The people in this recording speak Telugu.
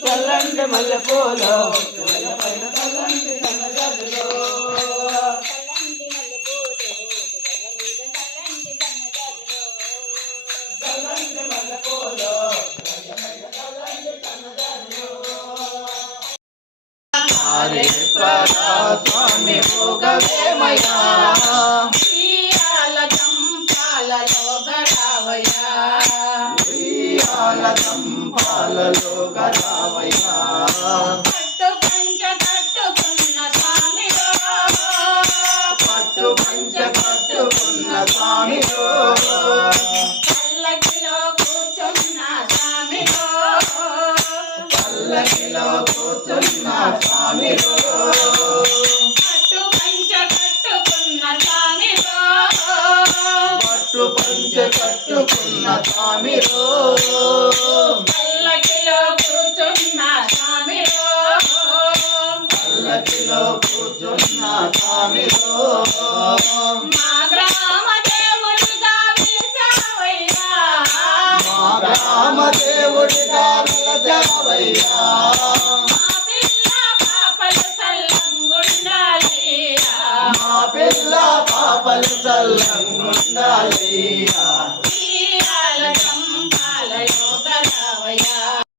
చల్లండి మల్లెపూలు. పైన ఉయ్యాల దంపాలలో గరావయ్యా పట్టు పంచ కట్టుకున్న స్వామిలో పల్లకిలో కూర్చున్న స్వామిలో మా గ్రామ దేవుడుగా మా రామ దేవుడిగా Hallelujah.